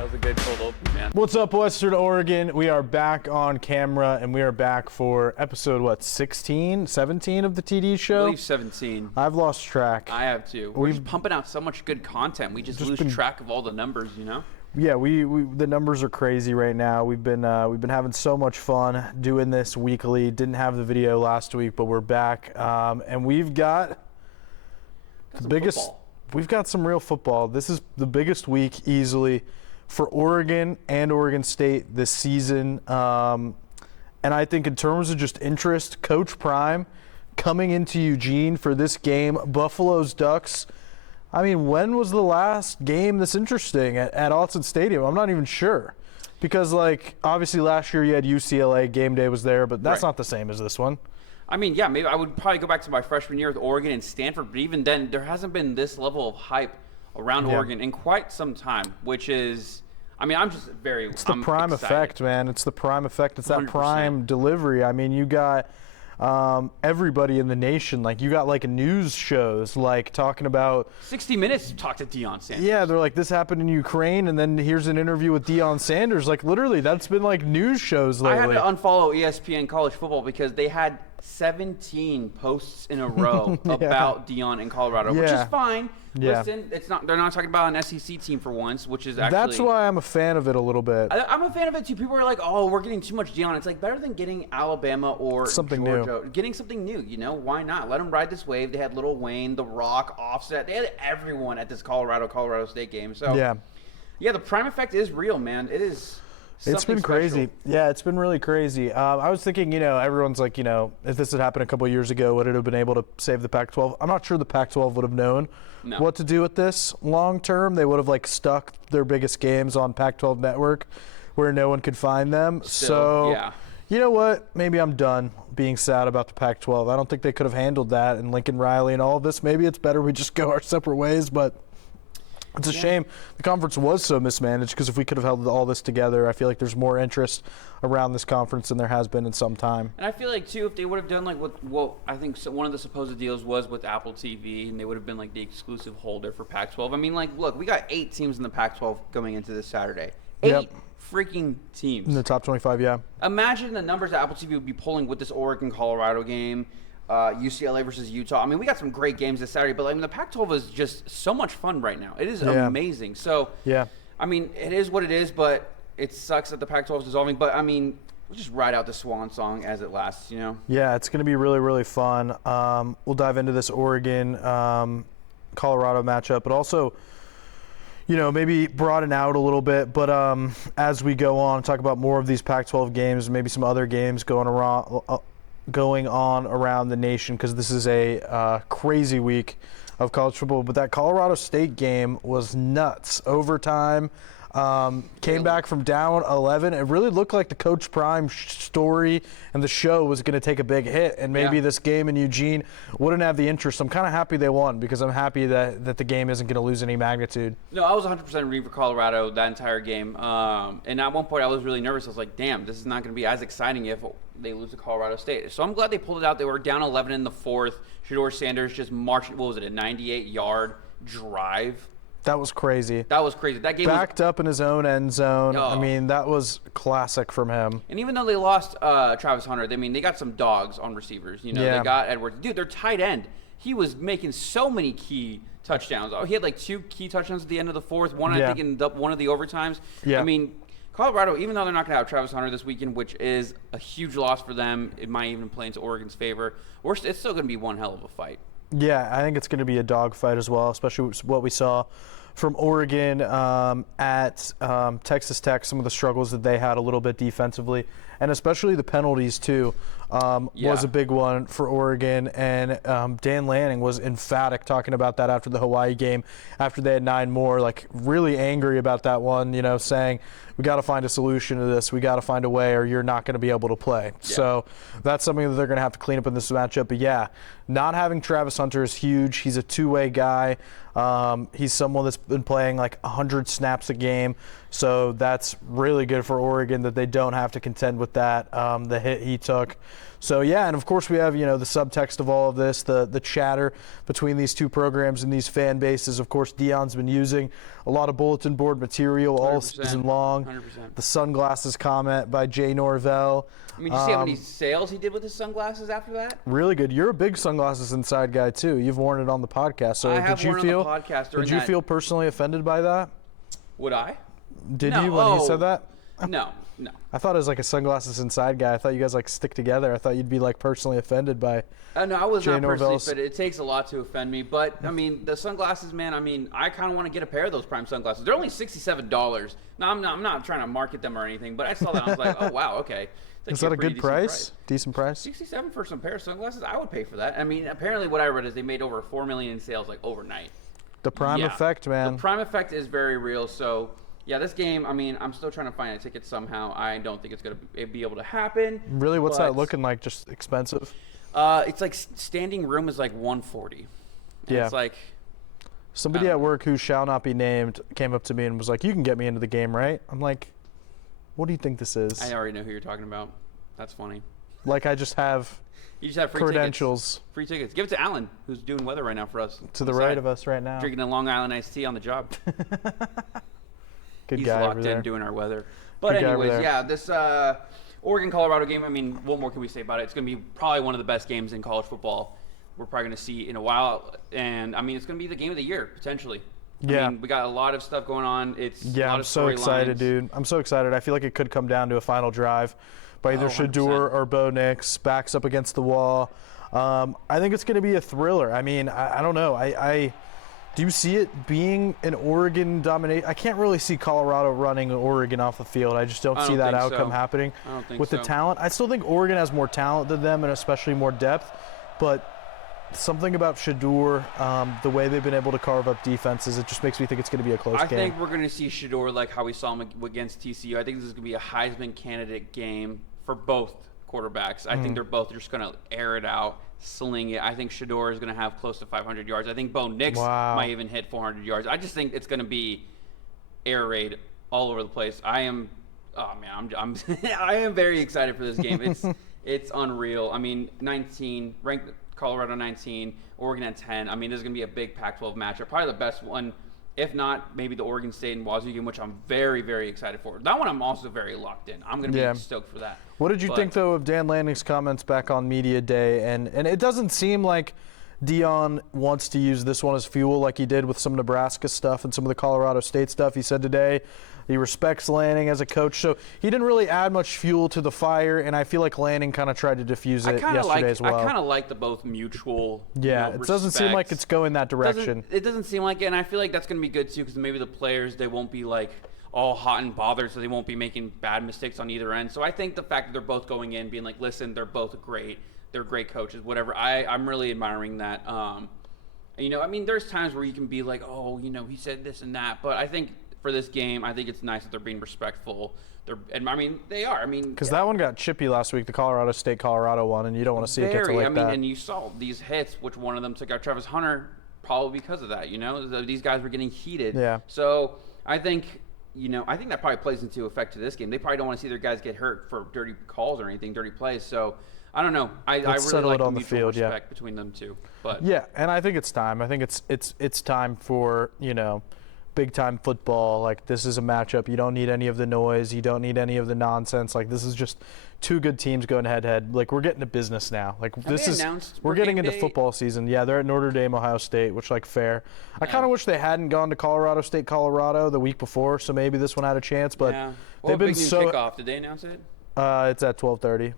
That was a good cold open, man. What's up, Western Oregon? We are back on camera, and we are back for episode, 16, 17 of the TD show? I believe 17. I've lost track. I have too. We're just pumping out so much good content. We just lose track of all the numbers, you know? Yeah, we the numbers are crazy right now. We've been having so much fun doing this weekly. Didn't have the video last week, but we're back, and we've got the biggest. Football. We've got some real football. This is the biggest week easily for Oregon and Oregon State this season. And I think in terms of just interest, Coach Prime coming into Eugene for this game, Buffalo's Ducks. I mean, when was the last game this interesting at Autzen Stadium? I'm not even sure. Because, obviously last year you had UCLA, game day was there, but that's not the same as this one. I mean, yeah, maybe I would probably go back to my freshman year with Oregon and Stanford, but even then, there hasn't been this level of hype around Oregon in quite some time, which is, I mean, It's the prime effect, man. It's the prime effect. It's that 100%. prime delivery. I mean, you got everybody in the nation. You got news shows talking about 60 Minutes talk to Deion Sanders. Yeah, they're like, this happened in Ukraine, and then here's an interview with Deion Sanders. Literally, that's been news shows lately. I had to unfollow ESPN College Football because they had 17 posts in a row about Deion in Colorado, which is fine. Yeah. Listen, they're not talking about an SEC team for once, which is actually. That's why I'm a fan of it a little bit. I'm a fan of it too. People are like, "Oh, we're getting too much Deion." It's better than getting Alabama or something Georgia. new. Getting something new, why not? Let them ride this wave. They had Lil Wayne, The Rock, Offset. They had everyone at this Colorado State game. So yeah, the prime effect is real, man. It is. It's been crazy. Yeah, it's been really crazy. I was thinking, everyone's like, if this had happened a couple of years ago, would it have been able to save the Pac-12? I'm not sure the Pac-12 would have known what to do with this long term. They would have stuck their biggest games on Pac-12 network where no one could find them. You know what? Maybe I'm done being sad about the Pac-12. I don't think they could have handled that, and Lincoln Riley and all of this. Maybe it's better we just go our separate ways, but it's a shame the conference was so mismanaged, because if we could have held all this together, I feel like there's more interest around this conference than there has been in some time. And I feel too, if they would have done what I think one of the supposed deals was with Apple TV, and they would have been the exclusive holder for Pac-12. I mean, look, we got 8 teams in the Pac-12 going into this Saturday. 8 freaking teams. In the top 25, yeah. Imagine the numbers that Apple TV would be pulling with this Oregon-Colorado game. UCLA versus Utah. I mean, we got some great games this Saturday, but the Pac-12 is just so much fun right now. It is amazing. So, I mean, it is what it is, but it sucks that the Pac-12 is dissolving. But, I mean, we'll just ride out the swan song as it lasts, Yeah, it's going to be really, really fun. We'll dive into this Oregon-Colorado matchup, but also, maybe broaden out a little bit. But as we go on, talk about more of these Pac-12 games, maybe some other games going on around the nation, because this is a crazy week of college football. But that Colorado State game was nuts. Overtime, came back from down 11. It really looked like the Coach Prime story and the show was going to take a big hit, and maybe this game in Eugene wouldn't have the interest. I'm kind of happy they won, because I'm happy that the game isn't going to lose any magnitude. No, I was 100% rooting for Colorado that entire game. And at one point I was really nervous. I was like, damn, this is not going to be as exciting if they lose to Colorado State. So I'm glad they pulled it out. They were down 11 in the fourth. Shedeur Sanders just marched, a 98-yard drive. That was crazy. That game backed up in his own end zone. I mean, that was classic from him. And even though they lost Travis Hunter, they got some dogs on receivers. They got Edwards. Dude, their tight end, he was making so many key touchdowns. He had 2 key touchdowns at the end of the fourth. One, I think, in one of the overtimes. I mean, Colorado, even though they're not going to have Travis Hunter this weekend, which is a huge loss for them, it might even play into Oregon's favor, it's still going to be one hell of a fight. Yeah, I think it's going to be a dogfight as well, especially what we saw from Oregon at Texas Tech, some of the struggles that they had a little bit defensively, and especially the penalties too was a big one for Oregon. And Dan Lanning was emphatic talking about that after the Hawaii game, after they had 9 more, really angry about that one, saying, we got to find a solution to this. We got to find a way, or you're not going to be able to play. So that's something that they're going to have to clean up in this matchup. But not having Travis Hunter is huge. He's a two-way guy. He's someone that's been playing 100 snaps a game. So that's really good for Oregon that they don't have to contend with that, the hit he took. So, yeah, and of course we have, the subtext of all of this, the chatter between these two programs and these fan bases. Of course, Deion's been using a lot of bulletin board material all season long. 100%. The sunglasses comment by Jay Norvell. I mean, did you see how many sales he did with his sunglasses after that? Really good. You're a big sunglasses inside guy, too. You've worn it on the podcast. So I have worn it on the podcast during Did you feel personally offended by that? Would I? Did you when he said that? No. I thought it was like a sunglasses inside guy. I thought you guys like stick together. I thought you'd be like personally offended by. No, I was not personally offended. It takes a lot to offend me, but I mean the sunglasses, man. I mean, I kind of want to get a pair of those Prime sunglasses. They're only $67. Now I'm not trying to market them or anything, but I saw that and I was like, oh wow, okay. Is that a good price? Decent price? 67 for some pair of sunglasses. I would pay for that. I mean, apparently what I read is they made over 4 million in sales like overnight. The Prime effect, man. The Prime effect is very real. So. Yeah, this game, I mean, I'm still trying to find a ticket somehow. I don't think it's going to be able to happen. Really? What's that looking like? Just expensive? It's like standing room is like $140. Yeah. It's like... Somebody at work who shall not be named came up to me and was like, you can get me into the game, right? I'm like, what do you think this is? I already know who you're talking about. That's funny. Like I just have... You just have free credentials. Tickets. Free tickets. Give it to Alan, who's doing weather right now for us. To the right of us right now. Drinking a Long Island iced tea on the job. He's locked in doing our weather. But anyways, yeah, this Oregon-Colorado game, I mean, what more can we say about it? It's going to be probably one of the best games in college football we're probably going to see in a while. And, I mean, it's going to be the game of the year, potentially. Yeah. I mean, we got a lot of stuff going on. I'm so excited, dude. I'm so excited. I feel like it could come down to a final drive by either Shedeur or Bo Nix, backs up against the wall. I think it's going to be a thriller. I mean, I don't know. Do you see it being an Oregon dominate? I can't really see Colorado running Oregon off the field. I just don't see that outcome happening with the talent. I still think Oregon has more talent than them and especially more depth, but something about Shedeur, the way they've been able to carve up defenses, it just makes me think it's going to be a close game. I think we're going to see Shedeur like how we saw him against TCU. I think this is going to be a Heisman candidate game for both quarterbacks. I think they're both just going to air it out, sling it. I think Shedeur is going to have close to 500 yards. I think Bo Nix might even hit 400 yards. I just think it's going to be air raid all over the place. I'm I am very excited for this game. It's unreal. I mean, 19 ranked Colorado 19, Oregon at 10. I mean, this is going to be a big Pac-12 matchup. Probably the best one, if not maybe the Oregon State and Wazoo game, which I'm very, very excited for. That one I'm also very locked in. I'm going to be stoked for that. What did you think, though, of Dan Lanning's comments back on Media Day? And it doesn't seem like Deion wants to use this one as fuel like he did with some Nebraska stuff and some of the Colorado State stuff. He said today he respects Lanning as a coach. So he didn't really add much fuel to the fire, and I feel like Lanning kind of tried to diffuse it yesterday as well. I kind of like the both mutual it doesn't seem like it's going that direction. It doesn't seem like it, and I feel like that's going to be good, too, because maybe the players, they won't be, like, all hot and bothered, so they won't be making bad mistakes on either end. So I think the fact that they're both going in, being like, listen, they're both great. They're great coaches, whatever. I'm really admiring that. I mean, there's times where you can be like, oh, he said this and that. But I think for this game, I think it's nice that they're being respectful. They are. I mean, because that one got chippy last week, the Colorado State-Colorado one, and you don't want to see it get to like that. And you saw these hits, which one of them took out Travis Hunter, probably because of that. These guys were getting heated. Yeah. So I think that probably plays into effect to this game. They probably don't want to see their guys get hurt for dirty calls or anything, dirty plays. So I don't know. I really like the mutual respect between them two. But yeah, and I think it's time. I think it's time for big time football. Like, this is a matchup. You don't need any of the noise. You don't need any of the nonsense. Like, this is just two good teams going head to head. Like, we're getting to business now. Like, we're getting into football season. Yeah, they're at Notre Dame, Ohio State, which, like, fair. I kind of wish they hadn't gone to Colorado State, Colorado the week before, so maybe this one had a chance. But they've been kickoff. Did they announce it? It's at 12:30.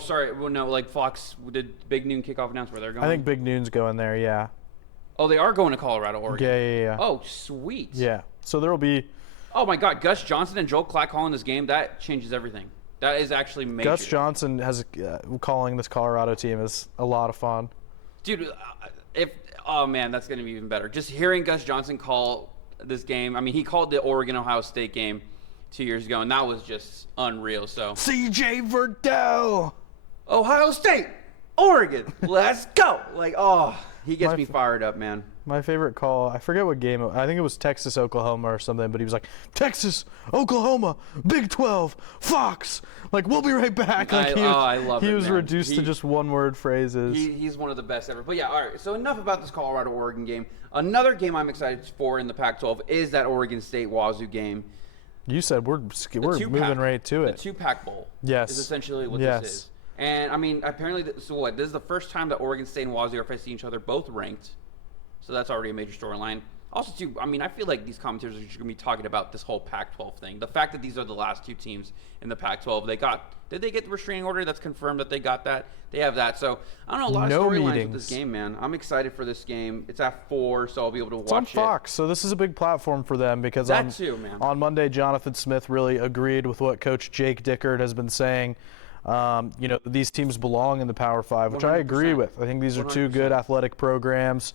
Sorry. Well, no, like Fox did Big Noon kickoff announce where they're going. I think Big Noon's going there. Yeah. Oh, they are going to Colorado, Oregon. Yeah. Oh, sweet. Yeah. So there will be. Oh my God, Gus Johnson and Joel Klatt calling this game, that changes everything. That is actually major. Gus Johnson has calling this Colorado team is a lot of fun. Dude, oh man, that's going to be even better. Just hearing Gus Johnson call this game. I mean, he called the Oregon-Ohio State game 2 years ago, and that was just unreal. So CJ Verdell, Ohio State, Oregon, let's go! Like, oh, He gets me fired up, man. My favorite call, I forget what game, I think it was Texas, Oklahoma or something, but he was like, Texas, Oklahoma, Big 12, Fox, like, we'll be right back. Like, I love it, He was man. reduced to just one-word phrases. He's one of the best ever. But yeah, all right, so enough about this Colorado-Oregon game. Another game I'm excited for in the Pac-12 is that Oregon State-Wazoo game. You said we're moving right to it. The two-pack bowl Yes. is essentially what this is. And, I mean, apparently, so what, this is the first time that Oregon State and Wazoo are facing each other, both ranked. So that's already a major storyline. Also, too, I mean, I feel like these commentators are just going to be talking about this whole Pac-12 thing. The fact that these are the last two teams in the Pac-12, did they get the restraining order? That's confirmed that they got that. They have that. So, I don't know, a lot of storylines with this game, man. I'm excited for this game. It's at 4, so I'll be able to watch it. It's on Fox, so this is a big platform for them because on Monday, Jonathan Smith really agreed with what Coach Jake Dickert has been saying. These teams belong in the Power 5, which 100%. I agree with. I think these are 2 good athletic programs.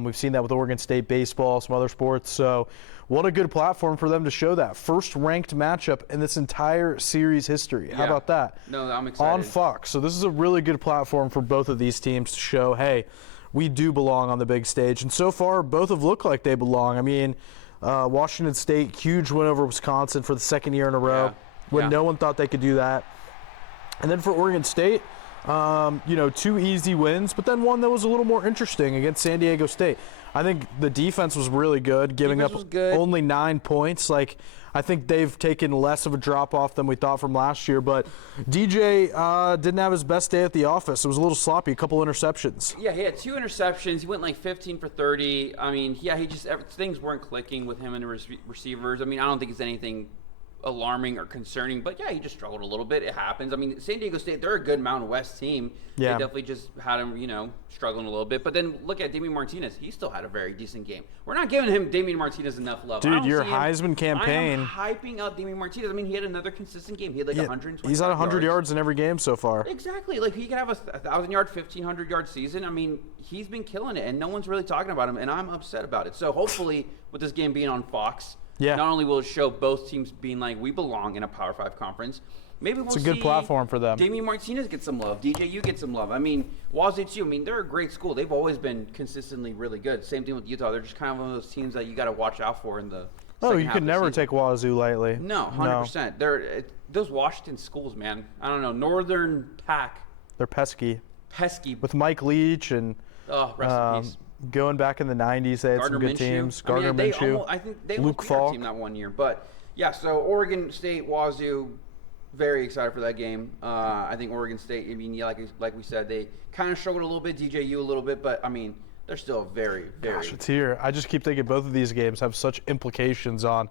We've seen that with Oregon State baseball, some other sports. So what a good platform for them to show that. First ranked matchup in this entire series history. How about that? No, I'm excited. On Fox. So this is a really good platform for both of these teams to show, hey, we do belong on the big stage. And so far, both have looked like they belong. I mean, Washington State, huge win over Wisconsin for the second year in a row when no one thought they could do that. And then for Oregon State, 2 easy wins, but then one that was a little more interesting against San Diego State. I think the defense was really good, giving up only 9 points. Like, I think they've taken less of a drop-off than we thought from last year. But DJ didn't have his best day at the office. It was a little sloppy, a couple interceptions. Yeah, he had 2 interceptions. He went like 15 for 30. I mean, things weren't clicking with him and the receivers. I mean, I don't think it's anything alarming or concerning, but he just struggled a little bit. It happens. I mean, San Diego State, they're a good Mountain West team. They definitely just had him, struggling a little bit. But then look at Damian Martinez. He still had a very decent game. We're not giving him Damian Martinez enough love. Dude, your Heisman campaign. I'm hyping up Damian Martinez. I mean, he had another consistent game. He had like 120. He's had 100 yards in every game so far. Exactly. Like, he could have a 1,000-yard, 1,500-yard season. I mean, he's been killing it, and no one's really talking about him, and I'm upset about it. So hopefully, with this game being on Fox, not only will it show both teams being like, we belong in a Power 5 conference, maybe we'll see. It's a good platform for them. Damian Martinez get some love. DJU get some love. I mean, Wazoo too. I mean, they're a great school. They've always been consistently really good. Same thing with Utah. They're just kind of one of those teams that you got to watch out for in the second you half could of the never season. take Wazoo lightly. No, 100%. Those Washington schools, man. I don't know. Northern Pac. They're pesky. With Mike Leach and rest in peace. Going back in the 90s, they had some good teams. Gardner Minshew. I think they Luke beat our team that one year. But, so Oregon State, Wazoo, very excited for that game. I think Oregon State, I mean, like we said, they kind of struggled a little bit, DJU a little bit, but, I mean, they're still very, very. Gosh, it's here. I just keep thinking both of these games have such implications on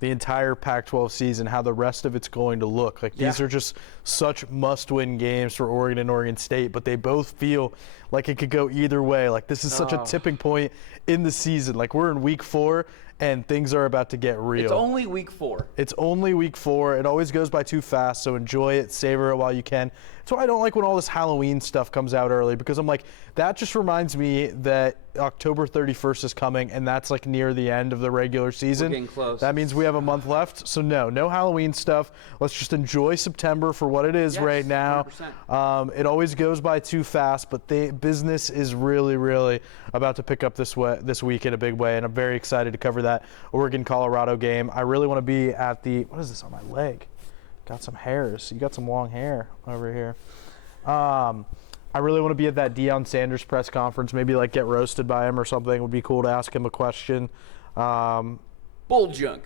the entire Pac-12 season, how the rest of it's going to look. Like, these are just such must-win games for Oregon and Oregon State, but they both feel like it could go either way. Like, this is such a tipping point in the season. Like, we're in week 4, and things are about to get real. It's only week 4. It's only week 4. It always goes by too fast, so enjoy it, savor it while you can. That's why I don't like when all this Halloween stuff comes out early, because I'm like, that just reminds me that October 31st is coming, and that's like near the end of the regular season. We're getting close. That means we have a month left, so no Halloween stuff. Let's just enjoy September for what it is right now. 100%. It always goes by too fast, but the business is really, really about to pick up this week in a big way, and I'm very excited to cover that Oregon-Colorado game. I really want to be at the – what is this on my leg? Got some hairs. You got some long hair over here. I really want to be at that Deion Sanders press conference, maybe like get roasted by him or something. It would be cool to ask him a question. Bull junk.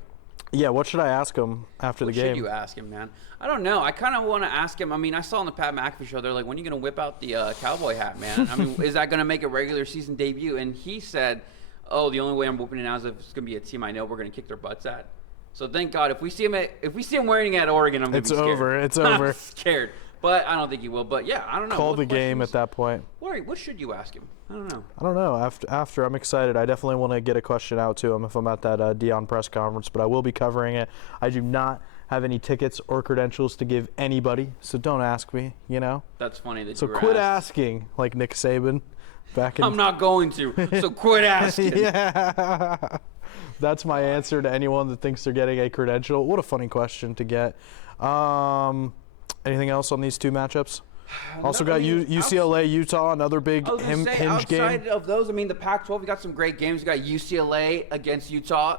Yeah, what should I ask him after the game? What should you ask him, man? I don't know. I kind of want to ask him. I mean, I saw on the Pat McAfee show, they're like, when are you going to whip out the cowboy hat, man? I mean, is that going to make a regular season debut? And he said, the only way I'm whipping it out is if it's going to be a team I know we're going to kick their butts at. So thank God, if we see him wearing it at Oregon, I'm going to be scared. It's over. I'm scared. But I don't think he will. But yeah, I don't know. Call the game at that point. What should you ask him? I don't know. I don't know. After I'm excited. I definitely want to get a question out to him if I'm at that Deion press conference. But I will be covering it. I do not have any tickets or credentials to give anybody, so don't ask me. You know. That's funny that. So quit asking, like Nick Saban. I'm not going to. So quit asking. Yeah. That's my answer to anyone that thinks they're getting a credential. What a funny question to get. Anything else on these two matchups? Also got UCLA, Utah, another big hinge game. Outside of those, I mean, the Pac-12, we got some great games. We got UCLA against Utah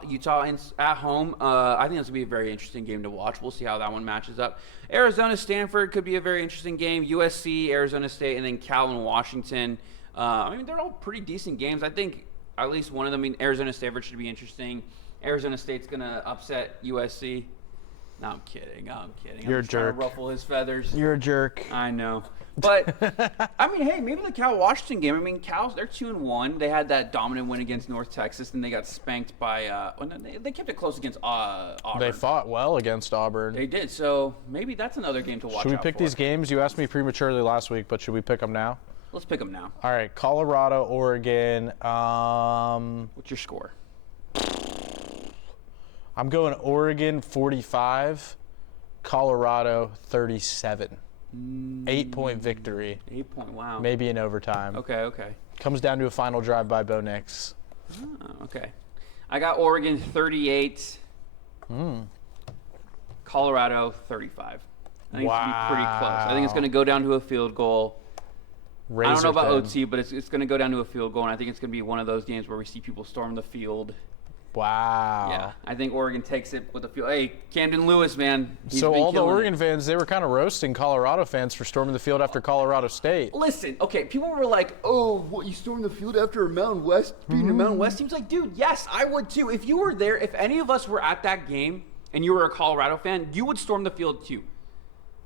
at home. I think that's going to be a very interesting game to watch. We'll see how that one matches up. Arizona, Stanford could be a very interesting game. USC, Arizona State, and then Cal and Washington. I mean, they're all pretty decent games. I think at least one of them, I mean, Arizona Stanford should be interesting. Arizona State's going to upset USC. No, I'm kidding. You're a jerk. Trying to ruffle his feathers. You're a jerk. I know. But, I mean, hey, maybe the Cal-Washington game. I mean, they're 2-1. They had that dominant win against North Texas, and they got spanked by they kept it close against Auburn. They fought well against Auburn. They did. So maybe that's another game to watch out for. Should we pick these games? You asked me prematurely last week, but should we pick them now? Let's pick them now. All right, Colorado, Oregon. What's your score? I'm going Oregon 45, Colorado 37. 8-point victory. 8 point, wow. Maybe in overtime. Okay. Comes down to a final drive by Bo Nix. Oh, okay. I got Oregon 38. Colorado 35. I think it's going to be pretty close. I think it's going to go down to a field goal. I don't know about OT, but it's going to go down to a field goal, and I think it's going to be one of those games where we see people storm the field. Wow. Yeah, I think Oregon takes it with a field. Hey, Camden Lewis, man. So all the Oregon fans, they were kind of roasting Colorado fans for storming the field after Colorado State. Listen, okay, people were like, oh, what, you stormed the field after a Mountain West, beating a Mountain West team? It's like, dude, yes, I would too. If you were there, if any of us were at that game and you were a Colorado fan, you would storm the field too.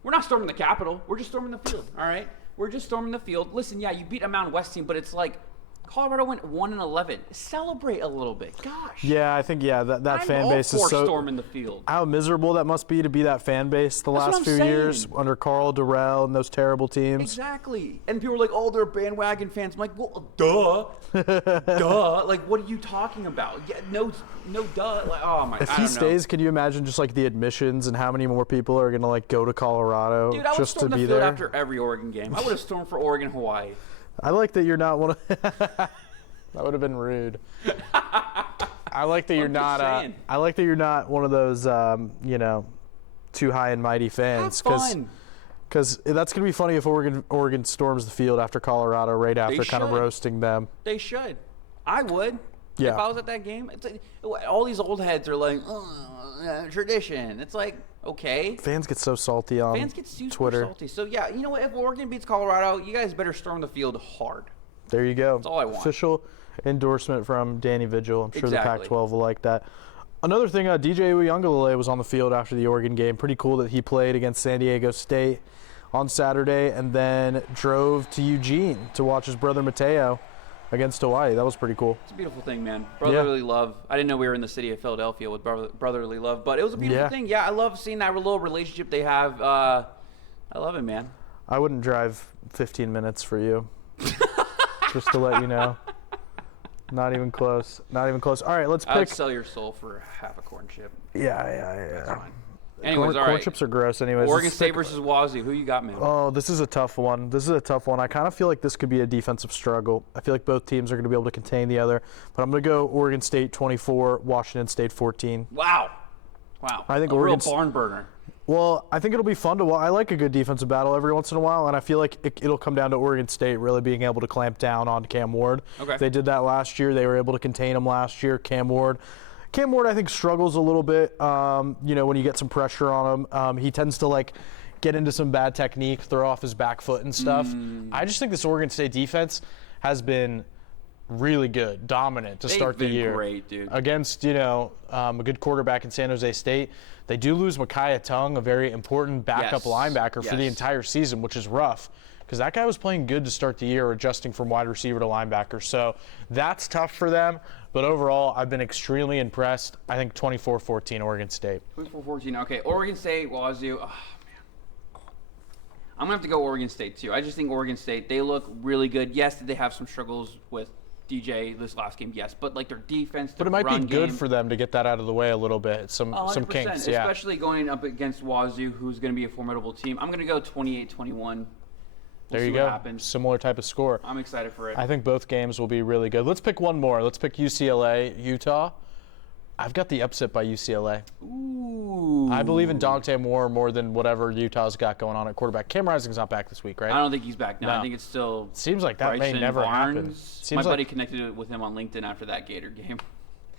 We're not storming the Capitol. We're just storming the field, all right? We're just storming the field. Listen, yeah, you beat a Mountain West team, but it's like Colorado went 1-11. Celebrate a little bit. Gosh. Yeah, I think, that fan base is so storming the field. How miserable that must be to be that fan base the last few years under Carl Durrell and those terrible teams. Exactly. And people were like, oh, they're bandwagon fans. I'm like, well, duh. Duh. Like, what are you talking about? Yeah, no, duh. Like, oh, my God. If he stays, can you imagine just like the admissions and how many more people are going to like go to Colorado Dude, I would just storm to be the field there? after every Oregon game. I would have stormed for Oregon, Hawaii. I like that you're not one of That would have been rude. I like that you're not. I like that you're not one of those, too high and mighty fans. Because that's gonna be funny if Oregon storms the field after Colorado right after kind of roasting them. They should. I would. Yeah. If I was at that game, it's like, all these old heads are like, tradition. It's like, okay. Fans get so salty on Fans get super Twitter. salty. So yeah, you know what? If Oregon beats Colorado, you guys better storm the field hard. There you go. That's all I want. Official endorsement from Danny Vigil. I'm sure the Pac-12 will like that. Another thing, DJ Uiagalelei was on the field after the Oregon game. Pretty cool that he played against San Diego State on Saturday and then drove to Eugene to watch his brother Mateo against Hawaii. That was pretty cool. It's a beautiful thing, man. Brotherly love. I didn't know we were in the city of Philadelphia with brotherly love, but it was a beautiful thing. Yeah, I love seeing that little relationship they have. I love it, man. I wouldn't drive 15 minutes for you. Just to let you know. Not even close. All right, let's pick. I would sell your soul for half a corn chip. Yeah. That's fine. Anyways, all right. Corn chips are gross anyways. Oregon State versus Wazoo. Who you got, man? Oh, this is a tough one. I kind of feel like this could be a defensive struggle. I feel like both teams are going to be able to contain the other. But I'm going to go Oregon State 24, Washington State 14. Wow. I think Oregon's real barn burner. Well, I think it'll be fun to watch. I like a good defensive battle every once in a while, and I feel like it'll come down to Oregon State really being able to clamp down on Cam Ward. Okay. They did that last year. They were able to contain him last year. Cam Ward, I think, struggles a little bit, when you get some pressure on him. He tends to, get into some bad technique, throw off his back foot and stuff. I just think this Oregon State defense has been really good, dominant to start the year. Great, dude. Against, a good quarterback in San Jose State. They do lose Micaiah Tongue, a very important backup linebacker for the entire season, which is rough because that guy was playing good to start the year, adjusting from wide receiver to linebacker. So that's tough for them. But overall, I've been extremely impressed. I think 24-14 Oregon State. 24-14. Okay, Oregon State, Wazoo. Oh, man. I'm going to have to go Oregon State, too. I just think Oregon State, they look really good. Yes, did they have some struggles with DJ this last game? Yes, but their defense, but it might be good for them to get that out of the way a little bit. Some kinks, especially going up against Wazoo, who's going to be a formidable team. I'm going to go 28-21. There you go. Similar type of score. I'm excited for it. I think both games will be really good. Let's pick one more. Let's pick UCLA, Utah. I've got the upset by UCLA. Ooh. I believe in Dante Moore more than whatever Utah's got going on at quarterback. Cam Rising's not back this week, right? I don't think he's back now. No. I think it's still. Seems like that Bryson may never Barnes. happen. Seems My like buddy connected with him on LinkedIn after that Gator game.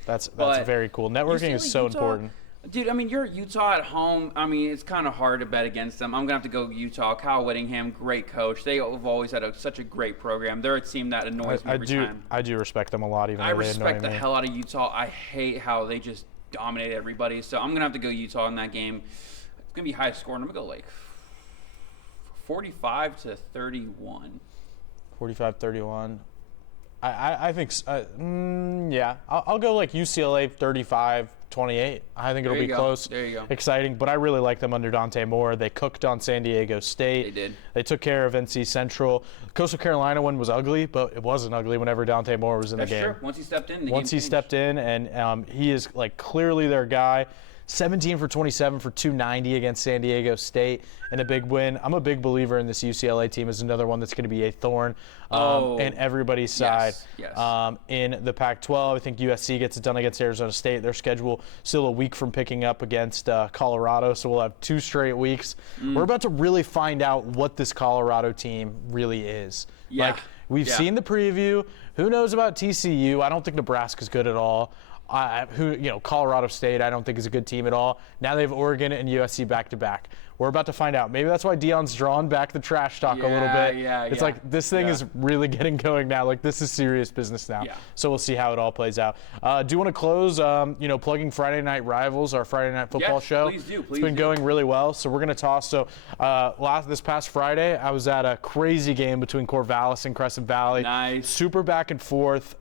that's But very cool. Networking is so Utah, important. Dude, I mean, you're at Utah at home. I mean, it's kind of hard to bet against them. I'm going to have to go Utah. Kyle Whittingham, great coach. They have always had such a great program. They're a team that annoys me every time. I do respect them a lot, even I though they respect annoy the me. hell out of Utah. I hate how they just dominate everybody. So I'm going to have to go Utah in that game. It's going to be high scoring. I'm going to go like 45-31. 45-31. I think, yeah. I'll go like UCLA 35-28. I think it'll be close. There you go. Exciting, but I really like them under Dante Moore. They cooked on San Diego State. They did. They took care of NC Central. Coastal Carolina one was ugly, but it wasn't ugly whenever Dante Moore was in the game. That's true. Once he stepped in, Once he stepped in, and he is like clearly their guy. 17 for 27 for 290 against San Diego State in a big win. I'm a big believer in this UCLA team as another one that's going to be a thorn in everybody's side. Yes. In the Pac-12, I think USC gets it done against Arizona State. Their schedule still a week from picking up against Colorado, so we'll have 2 straight weeks. We're about to really find out what this Colorado team really is. Yeah. Like, we've seen the preview. Who knows about TCU? I don't think Nebraska's good at all. Colorado State, I don't think is a good team at all. Now they have Oregon and USC back-to-back. We're about to find out. Maybe that's why Deion's drawn back the trash talk a little bit. It's like this thing is really getting going now. Like, this is serious business now. Yeah. So we'll see how it all plays out. Do you want to close, plugging Friday Night Rivals, our Friday Night Football show? Please do. It's been going really well. So we're going to toss. So this past Friday, I was at a crazy game between Corvallis and Crescent Valley. Nice. Super back and forth.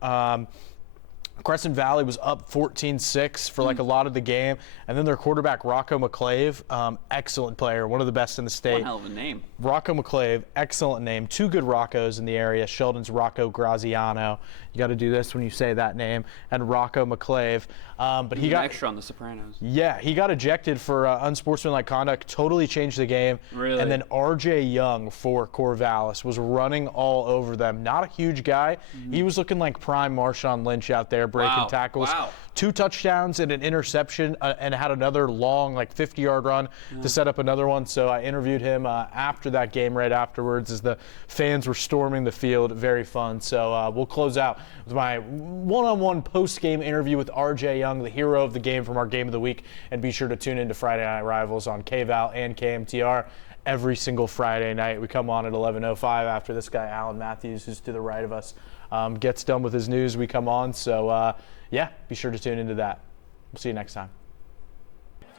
Crescent Valley was up 14-6 for like a lot of the game, and then their quarterback Rocco McClave, excellent player, one of the best in the state. One hell of a name. Rocco McClave, excellent name. 2 good Roccos in the area. Sheldon's Rocco Graziano. You got to do this when you say that name. And Rocco McClave. But he got extra on The Sopranos. Yeah, he got ejected for unsportsmanlike conduct. Totally changed the game. Really? And then RJ Young for Corvallis was running all over them. Not a huge guy. He was looking like prime Marshawn Lynch out there breaking tackles. Wow. 2 touchdowns and an interception, and had another long, like 50-yard run to set up another one. So I interviewed him after that game, right afterwards, as the fans were storming the field. Very fun. So we'll close out with my one-on-one post-game interview with RJ Young, the hero of the game from our Game of the Week. And be sure to tune into Friday Night Rivals on KVAL and KMTR every single Friday night. We come on at 11:05 after this guy, Alan Matthews, who's to the right of us, gets done with his news. We come on. So, be sure to tune into that. We'll see you next time.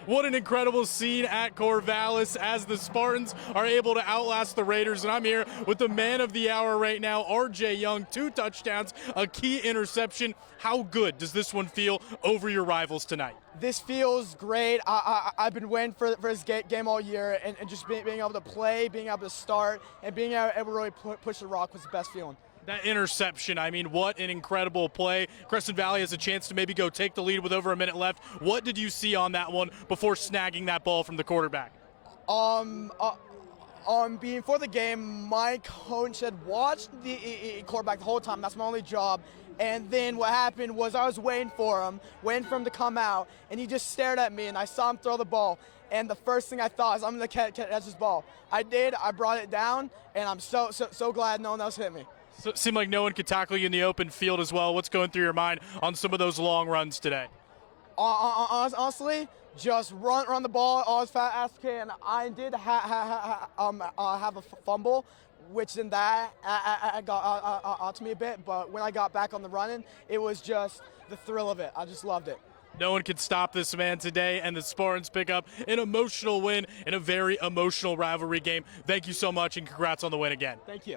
What an incredible scene at Corvallis as the Spartans are able to outlast the Raiders. And I'm here with the man of the hour right now, RJ Young. 2 touchdowns, a key interception. How good does this one feel over your rivals tonight? This feels great. I've been waiting for this game all year, and just being able to play, being able to start, and being able to really push the rock was the best feeling. That interception, I mean, what an incredible play. Crescent Valley has a chance to maybe go take the lead with over a minute left. What did you see on that one before snagging that ball from the quarterback? Before the game, my coach said, watch the quarterback the whole time. That's my only job. And then what happened was I was waiting for him to come out, and he just stared at me, and I saw him throw the ball. And the first thing I thought is, I'm going to catch this ball. I did. I brought it down, and I'm so glad no one else hit me. So it seemed like no one could tackle you in the open field as well. What's going through your mind on some of those long runs today? Honestly, just run the ball as fast as I can. I did have a fumble, which then that got onto me a bit. But when I got back on the running, it was just the thrill of it. I just loved it. No one could stop this man today, and the Spartans pick up an emotional win in a very emotional rivalry game. Thank you so much, and congrats on the win again. Thank you.